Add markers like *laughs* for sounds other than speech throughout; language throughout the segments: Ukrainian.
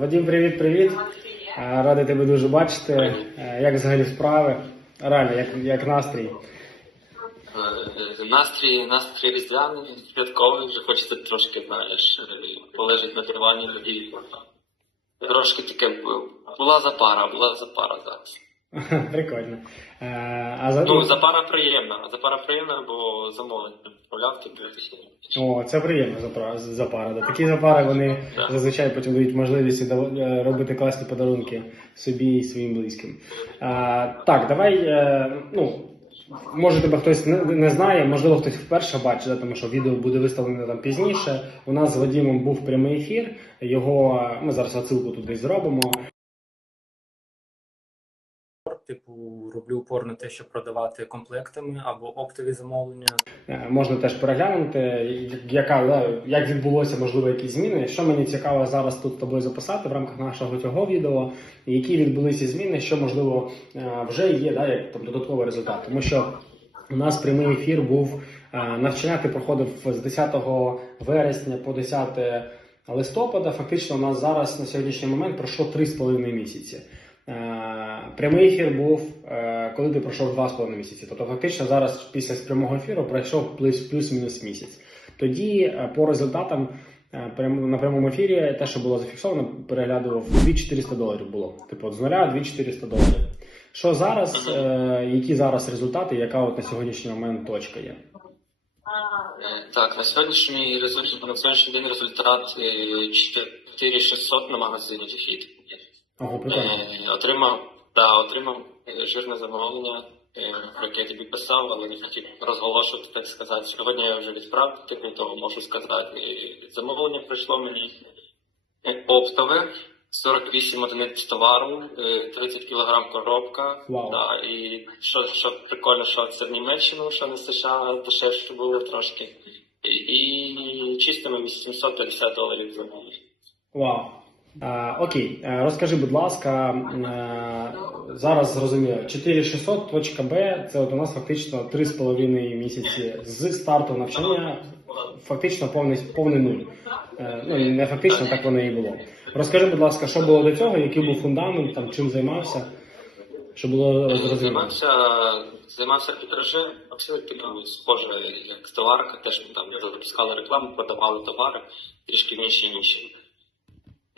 Вадим, привіт, привіт. Е, Радий тебе дуже бачити. Як взагалі справи? Реально, як, як настрій? Е, Настрій, настрій різдвяний, святковий, вже хочеться трошки, знаєш, полежати на дивані тоді. Трошки таке була запара, була запара зараз. *laughs* Прикольно. Е, А за... Ну, запара приємна, запара приємна, бо замовлення відправляв тобі. О, це приємно запара. запара. Да. Такі запари вони Так. зазвичай потім дають можливість е, робити класні подарунки собі і своїм близьким. Е, Так, давай. Ну, може тебе хтось не, знає, можливо, хтось вперше бачить, да, тому що відео буде виставлене там пізніше. У нас з Вадимом був прямий ефір. Його ми зараз отсилку туди зробимо. Упор на те, щоб продавати комплектами або оптові замовлення. Е, Можна теж переглянути, яка як відбулося, можливо, якісь зміни. Що мені цікаво зараз тут тобою записати в рамках нашого цього відео, які відбулися зміни, що можливо е, вже є, да, як там додатковий результат. Тому що у нас прямий ефір був е, навчання, ти проходив з 10 вересня по 10 листопада. Фактично, у нас зараз на сьогоднішній момент пройшло 3,5 місяці. Е, Прямий ефір був, е, коли ти пройшов 2,5 місяці. Тобто, фактично, зараз після прямого ефіру пройшов плюс- плюс-мінус місяць. Тоді е, по результатам на прямому ефірі те, що було зафіксовано, переглядував 2400 доларів було. Типу, з нуля 2400 доларів. Що зараз, які зараз результати, яка от на сьогоднішній момент точка є? Так, на сьогоднішній результат, на сьогоднішній день результат е, 4600 на магазині Дефіт. Прикольно. Е, Отримав, да, отримав е, жирне замовлення, е, про яке я тобі писав, але не хотів розголошувати, так сказати. Сьогодні я вже відправив, типу, то можу сказати. Е, Замовлення прийшло мені е, оптове, 48 одиниць товару, е, 30 кг коробка. Вау. Да, і що, що прикольно, що це в Німеччину, що не США, дешевше було трошки. І, і чистими 850 доларів замовлення. Вау. А, окей, Е, розкажи, будь ласка, е, зараз зрозуміло, 4600.b це от у нас фактично 3,5 місяці з старту навчання, фактично повний, повний нуль. Е, ну, не фактично, так воно і було. Розкажи, будь ласка, що було до цього, який був фундамент, там, чим займався, щоб було зрозуміло. Займався, підражем, абсолютно ну, схоже, як товарка, теж ми там запускали рекламу, продавали товари, трішки в іншій ніші.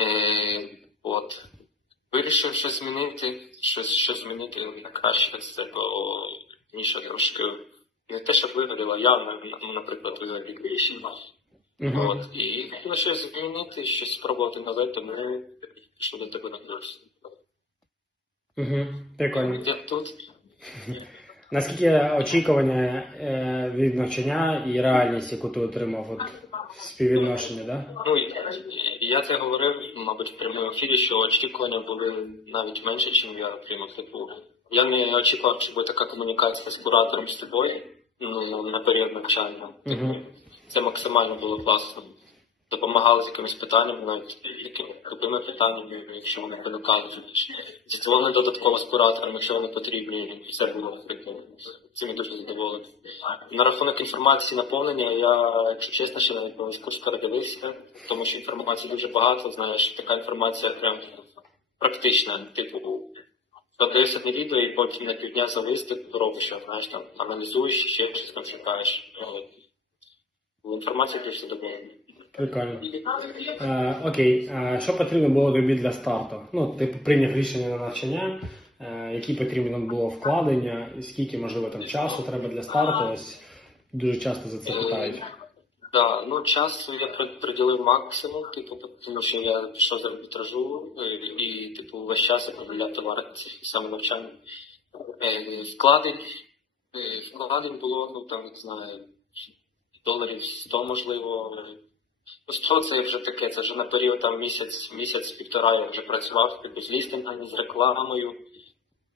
Е, от. Вирішив щось змінити, щось, щось змінити на краще це, ніша трошки не те, щоб вигодила, я, на- наприклад, більше. Мгм. От. І хотілося щось змінити, щось спробувати нове, тому пішов до тебе на курс. Мгм. Прикольно. Я тут. Наскільки очікування е, від навчання і реальність, яку ти отримав, от співвідношення, да? Ну, я це говорив, мабуть, в прямому ефірі, що очікування були навіть менше, ніж я отримав. Типу, я не очікував, що буде така комунікація з куратором з тобою ну, на період навчання. Мгм. Це максимально було класно. Допомагали з якимись питаннями, навіть якими тупими питаннями, якщо вони виникали. Зідзвонили додатково з куратором, якщо вони потрібні, і все було прикольно. Цим дуже задоволений. На рахунок інформації наповнення, я, якщо чесно, ще навіть курс передивився, тому що інформації дуже багато, знаєш, така інформація прям практична. Типу, подивився одне відео і потім на півдня зависти, робиш, знаєш, там аналізуєш, ще щось там шукаєш. Інформація дуже задоволена. Прикольно. Е, окей, е, що потрібно було тобі для старту? Ну, ти прийняв рішення на навчання, які потрібно було вкладення, і скільки, можливо, там часу треба для старту. Ось дуже часто за це питають. Да, ну часу я приділив максимум, типу, тому що я пішов з арбітражу е, і, типу, весь час я проділяв товари цих саме навчання. Е, Вкладень, е, вкладень було, ну там, не знаю, доларів 100, можливо. Ну, 100 це вже таке, це вже на період там місяць, місяць-півтора я вже працював типу, з лістингами, з рекламою.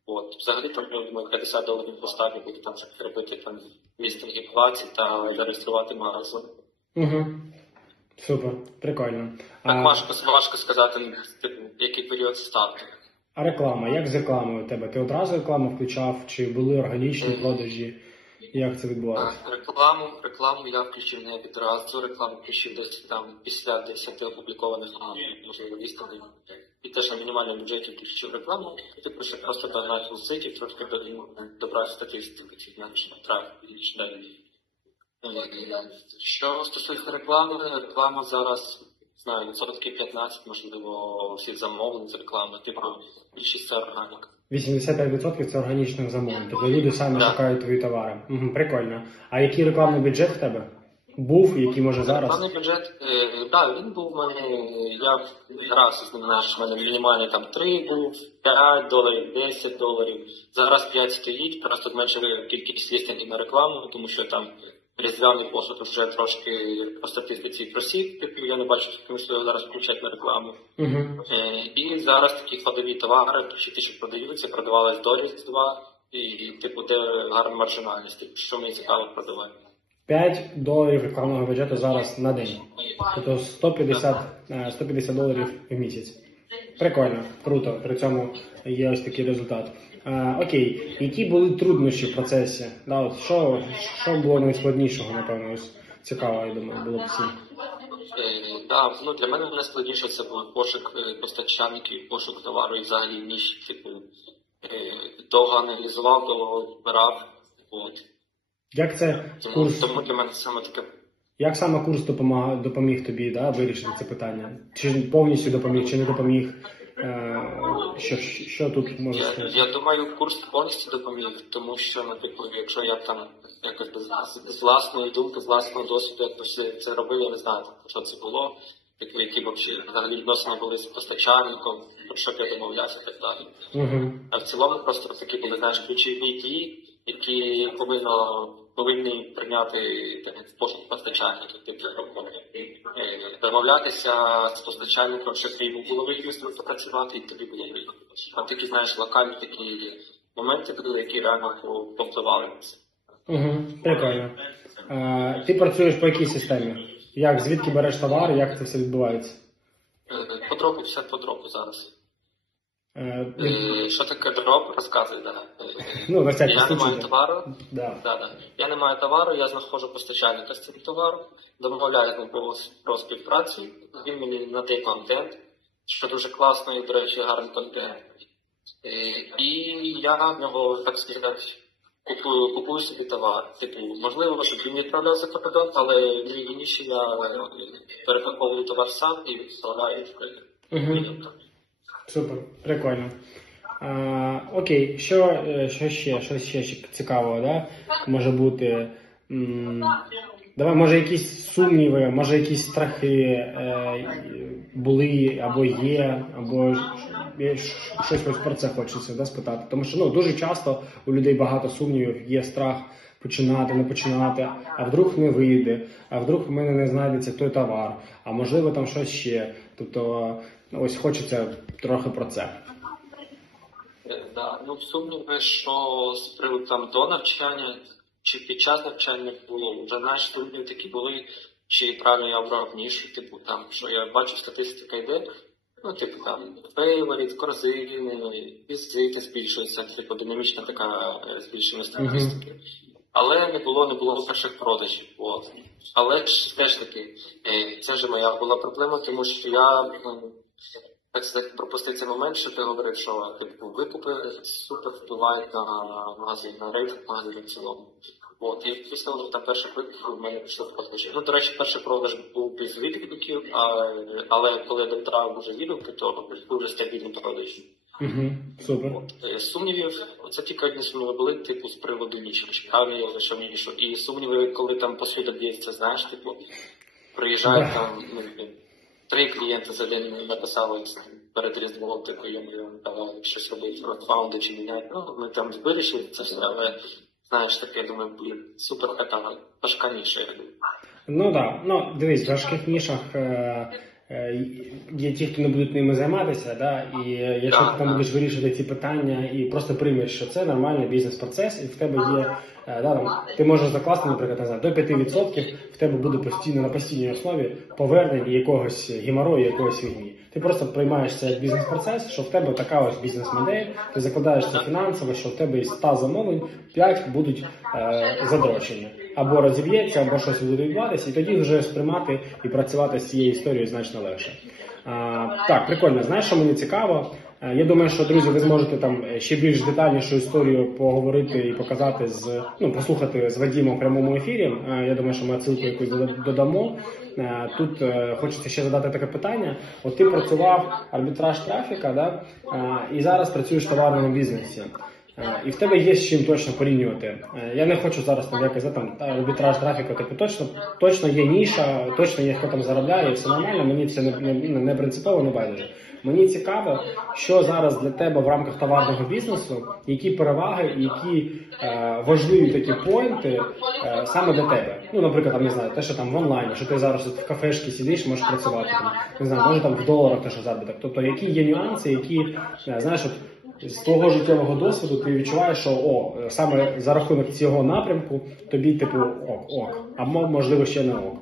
От, взагалі там, я думаю, 50 доларів поставлю, буде там зробити там лістинги 20 та зареєструвати магазин. Угу. Супер, прикольно. Так А, важко, важко сказати, який період старту. а реклама, як з рекламою у тебе? Ти одразу рекламу включав, чи були органічні продажі? Як це відбувається? Рекламу, рекламу я включив не відразу, рекламу включив десь там після 10 опублікованих можливо лістингів. І теж на мінімальному бюджеті включив рекламу, ти пише просто догнати лусиків, трошки до- ну, добрати статистику, чи інакше трафік і далі. Е, Що стосується реклами, реклама зараз знаю, відсотків 15, можливо, всіх замовлень з реклами, типу більшість це органіка. 85% це органічних замовлень. Тобто люди самі Да. шукають твої товари. Угу, прикольно. А який рекламний бюджет в тебе? Був, який може зараз? Рекламний бюджет, е, да, він був у мене, я грався з ним, знаєш, в мене мінімальний там 3 був, 5 доларів, 10 доларів. Зараз 5 стоїть, просто зменшили кількість лістингів на рекламу, тому що там різдвяний посуд вже трошки по статистиці просів, типу я не бачу, що зараз включать на рекламу. Е, І зараз такі ходові товари, ті, що продаються, продавались до Різдва, і, і типу, де гарна маржинальність, типу, що мені цікаво продавати. 5 доларів рекламного бюджету зараз на день. Тобто 150, е, 150 доларів в місяць. Прикольно, круто. При цьому є ось такий результат. Е, окей, які були труднощі в процесі? Да, от що, що було найскладнішого, напевно, ось цікаво, я думаю, було б всім. Е, да, ну для мене найскладніше це був пошук е, постачальників, пошук товару і взагалі ніж, типу, е, довго аналізував, довго збирав. От. Як це Тому, курс? тому для мене саме таке Як саме курс допомагав, допоміг тобі да, вирішити це питання? Чи повністю допоміг, чи не допоміг? Е, що, що тут можеш Я, сказати? я думаю, курс повністю допоміг, тому що, типу, якщо я там якось без, з власної думки, з власного досвіду, як все це робив, я не знаю, що це було, які б взагалі взагалі відносини були з постачальником, про що я домовлявся і так далі. Угу. А в цілому просто такі були знаєш ключові дії, які повинно повинні прийняти в пошук постачальників, типу е, домовлятися з постачальником, що йому було вигідно працювати, і тобі було вигідно. А такі знаєш локальні такі моменти були, які реально повпливали на це. Угу. Прикольно. Е, ти працюєш по якій системі? Як звідки береш товар, як це все відбувається? Е, По дропу, все по дропу зараз. Е, Е, Що таке дроп? Розказуй, да. Е, ну, на всякий Я не маю случай. товару, Да. Да, да. Я не маю товару, я знаходжу постачальника з цим товаром, домовляю з ним про, про співпрацю, він мені надає контент, що дуже класно і, до речі, гарний контент. Е, І я в нього, так сказати, купую, купую собі товар. Типу, можливо, щоб він відправляв за кордон, але найвільніше я е, перепаковую товар сам і відправляю в Угу. клієнта. Супер, прикольно. А, окей, що, е, що ще? Що ще цікавого, да? Може бути. М, давай, може, якісь сумніви, може, якісь страхи е, були або є, або щ- щось ось про це хочеться да, спитати. Тому що ну, дуже часто у людей багато сумнівів, є страх починати, не починати, а вдруг не вийде, а вдруг в мене не знайдеться той товар, а можливо там щось ще. Тобто, ось хочеться трохи про це. Е, Да, ну сумніви, що з приводу там до навчання чи під час навчання було вже знаєш, сумніви такі були, чи правильно я обрав нішу, типу там, що я бачу, статистика йде. Ну, типу там фейворіт, корзини, візити збільшується, типу динамічна така е, збільшення статистики. Але не було, не було перших продажів. От. Але ж теж таки, е, це ж моя була проблема, тому що я так сказати, пропустив цей момент, що ти говорив, що типу викупи супер впливають на магазин, на рейтинг магазину в цілому. От, і після там перших викупів в мене пішло продажі. Ну, до речі, перший продаж був без відгуків, але коли я дотрав вже відгуки, то дуже стабільні продажі. Угу, супер. От, сумнівів, це тільки одні сумніви були, типу, з приводу нічого. Чи правильно я знайшов нішу. І сумніви, коли там посуда б'ється, знаєш, типу, приїжджають Да. там, ну, три клієнти за день написали перед Різдвом, типу, йому давали щось робити, фаунди чи міняти. Ну, ми там вирішили це все, але знаєш, таке, я думаю, блін, супер така важка ніша, я думаю. Ну так, да. ну дивись, в важких нішах е, є ті, хто не будуть ними займатися, да, і е, якщо ти там будеш вирішувати ці питання і просто приймеш, що це нормальний бізнес-процес, і в тебе є. е, Да, там, ти можеш закласти, наприклад, не знаю, до 5% в тебе буде постійно на постійній основі повернення якогось геморою, якогось фігні. Ти просто приймаєш це як бізнес-процес, що в тебе така ось бізнес-модель, ти закладаєш це фінансово, що в тебе із 100 замовлень 5 будуть е, задрочені. Або розіб'ється, або щось буде відбуватися, і тоді вже сприймати і працювати з цією історією значно легше. А, так, прикольно. Знаєш, що мені цікаво? Е, Я думаю, що друзі, ви зможете там е, ще більш детальнішу історію поговорити і показати з ну послухати з Вадімом в прямому ефірі. Е, Я думаю, що ми отсилку якусь додамо. Тут хочеться ще задати таке питання. От ти працював арбітраж трафіка, да? І зараз працюєш в товарному бізнесі. Е, І в тебе є з чим точно порівнювати. Е, Я не хочу зараз там якось там арбітраж трафіку, типу точно точно є ніша, точно є хто там заробляє, все нормально. Мені це не, не, не принципово, не байдуже. Мені цікаво, що зараз для тебе в рамках товарного бізнесу, які переваги, які е, важливі такі поінти е, саме для тебе. Ну, наприклад, там не знаю, те, що там в онлайні, що ти зараз в кафешці сидиш, можеш працювати там, не знаю, може там в доларах те, що заробіток. Тобто, які є нюанси, які е, знаєш, от з твого життєвого досвіду ти відчуваєш, що о, саме за рахунок цього напрямку тобі, типу, ок, ок, а мо- можливо ще не ок.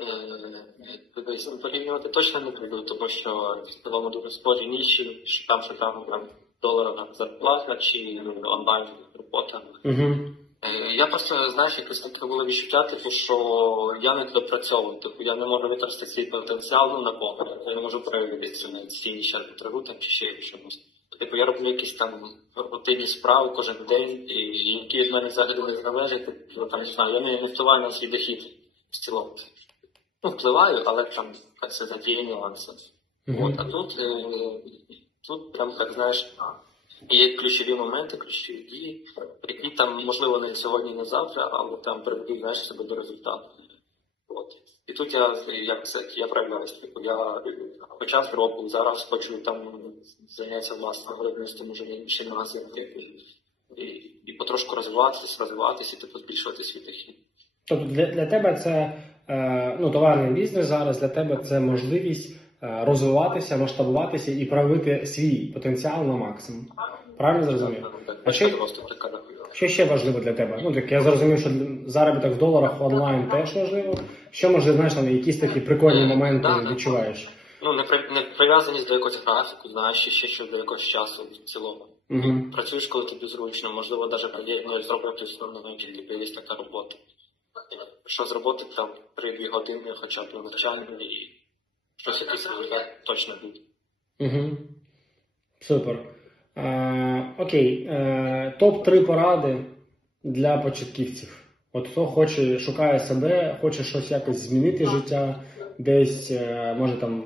Е, ну, порівнювати точно не прийду, тому що в цілому дуже схожі ніші, що там, що там, там доларова зарплата чи онлайн робота. Я просто, знаєш, якось таке було відчуття, типу, що я не допрацьовую, типу, я не можу використати свій потенціал ну, наповнення, я не можу проявитися на цій ще там чи ще чомусь. Типу, я роблю якісь там рутинні справи кожен день, і які від мене взагалі не залежать, типу, там, не знаю, я не, не впливаю на свій дохід в цілому. Ну, впливаю, але там це задіє нюанси. От, а тут, е, тут прям так знаєш, є ключові моменти, ключові дії, які там, можливо, не сьогодні, не завтра, але там приведуть себе до результату. От. І тут я як це я. Типу, я почав року, зараз хочу там зайнятися власним виробництвом, може інший магазин, типу, і, і потрошку розвиватися, розвиватися, типу, збільшувати свій дохід. Тобто для, для тебе це е, ну, товарний бізнес зараз, для тебе це можливість розвиватися, масштабуватися і проявити свій потенціал на максимум. Правильно зрозумів? А прикольно. Що ще важливо для тебе? Ну так я зрозумів, що заробіток в доларах онлайн теж важливо. Що може, знаєш, там якісь такі прикольні моменти відчуваєш? Ну, не, при, не прив'язаність до якогось графіку, знаєш, ще ще до якогось часу в цілому. Угу. Працюєш, коли тобі зручно, можливо, навіть приєднуєш з роботи основною, чи тобі є така робота. Що з роботи там 3-2 години, хоча б на навчання, і щось якийсь результат точно буде. Угу. Супер. Е, окей. Е, топ-3 поради для початківців. От хто хоче, шукає себе, хоче щось якось змінити життя, десь е, може там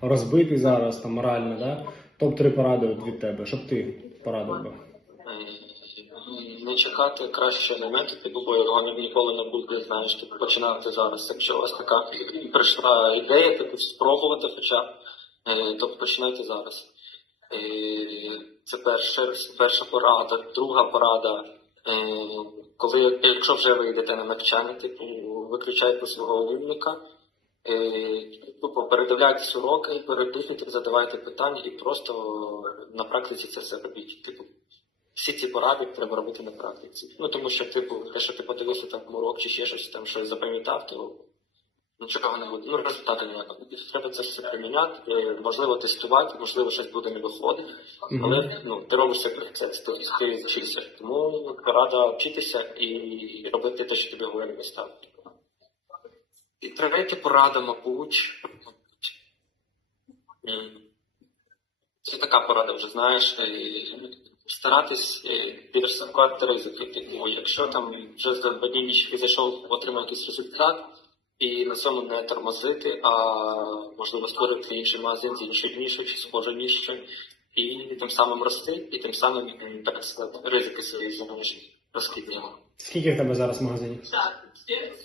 розбити зараз там морально, да? Топ-3 поради от від тебе, щоб ти порадив би. Не чекати краще моменту, типу, бо його ніколи не буде, знаєш, типу, починати зараз. Якщо у вас така прийшла ідея, типу, спробувати хоча б, е, то починайте зараз. Е, Це перша, перша порада. Друга порада. е, Коли, якщо вже ви йдете на навчання, типу, виключайте свого умника, тупо передивляйтесь уроки, передивляйте, задавайте питання і просто на практиці це все робіть. Типу, всі ці поради треба робити на практиці. Ну тому що, типу, те, що ти подивився там урок чи ще щось там щось запам'ятав, то нічого не буде. Ну, результату ніякого. Треба це все приміняти, е, можливо, тестувати, можливо, щось буде не виходити. Але ну, ти робиш цей процес, ти, ти вчишся. Тому порада вчитися і робити те, що тобі говорять наставники. І третя порада, мабуть. Це така порада, вже знаєш, е, старатись е, диверсифікувати ризики. Типу, якщо там вже за два дні нічки зайшов, отримав якийсь результат, і на цьому не тормозити, а можливо створити інший магазин з іншою нішою чи схожою нішою, і тим самим рости, і тим самим, так сказати, ризики свої знаєш, розкидуємо. Скільки в тебе зараз магазинів?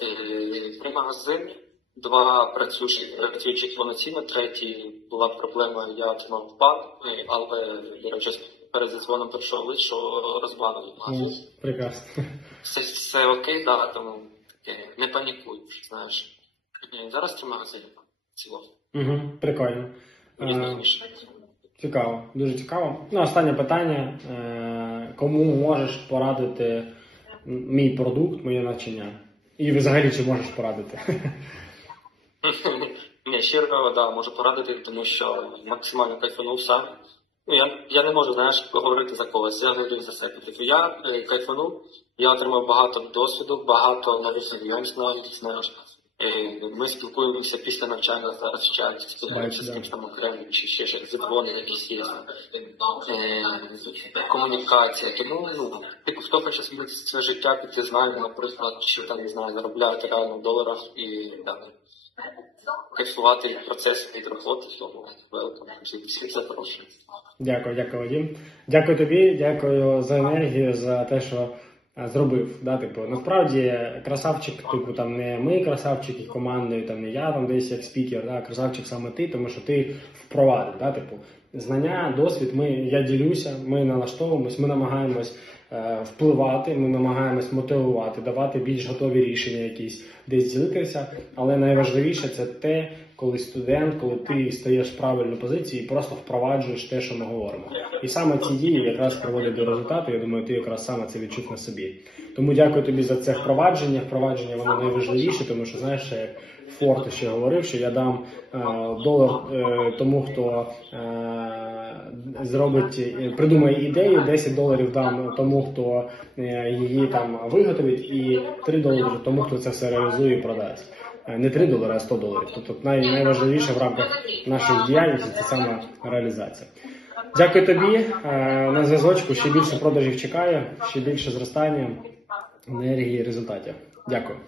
Е, Три магазини, два працюючі, працюючі повноцінно, третій була проблема, я отримав впад, е, але я речі перед задзвоном прийшов лист, що розбавили Ну, прекрасно. Все, все окей, да, тому таке, не панікуй, знаєш. Е, Зараз три магазини. цілому. Угу, прикольно. Е. Цікаво, дуже цікаво. Ну, останнє питання. Е, Кому можеш порадити м- мій продукт, моє навчання? І взагалі чи можеш порадити? *laughs* Ні, щиро, да, можу порадити, тому що максимально кайфанув сам. Ну, я, я не можу, знаєш, говорити за когось, я говорю за себе. Тобто я е, кайфанув, я отримав багато досвіду, багато нових знайомств навіть, знаєш. Е, Ми спілкуємося після навчання зараз в чаті, спілкуємося з кимось там окремо, чи ще щось, задзвони якісь є. Е, комунікація. Тому ну, типу, хто хоче змінити своє життя, піти знає, наприклад, що там не знаю, заробляти реально в доларах і там кайфувати від процесу від роботи, тому. Всі запрошую. Дякую, дякую, Вадим. Дякую тобі, дякую за енергію, за те, що е, зробив. Да, типу, насправді красавчик, типу, там не ми красавчики командою, там не я там десь як спікер, да, красавчик саме ти, тому що ти впровадив. Да, типу, знання, досвід. Ми я ділюся, ми налаштовуємось, ми намагаємось впливати, ми намагаємось мотивувати, давати більш готові рішення, якісь десь ділитися. Але найважливіше це те, коли студент, коли ти стаєш в правильну позицію і просто впроваджуєш те, що ми говоримо. І саме ці дії якраз приводять до результату. Я думаю, ти якраз саме це відчув на собі. Тому дякую тобі за це впровадження. Впровадження воно найважливіше, тому що знаєш, як Форт ще говорив, що я дам е, долар е, тому, хто е, зробить, е, придумає ідею, 10 доларів дам тому, хто е, її там виготовить, і 3 долари тому, хто це все реалізує і продасть. Е, Не 3 долари, а 100 доларів. Тобто най, найважливіше в рамках нашої діяльності це саме реалізація. Дякую тобі. На зв'язочку ще більше продажів чекає, ще більше зростання енергії, результатів. Дякую.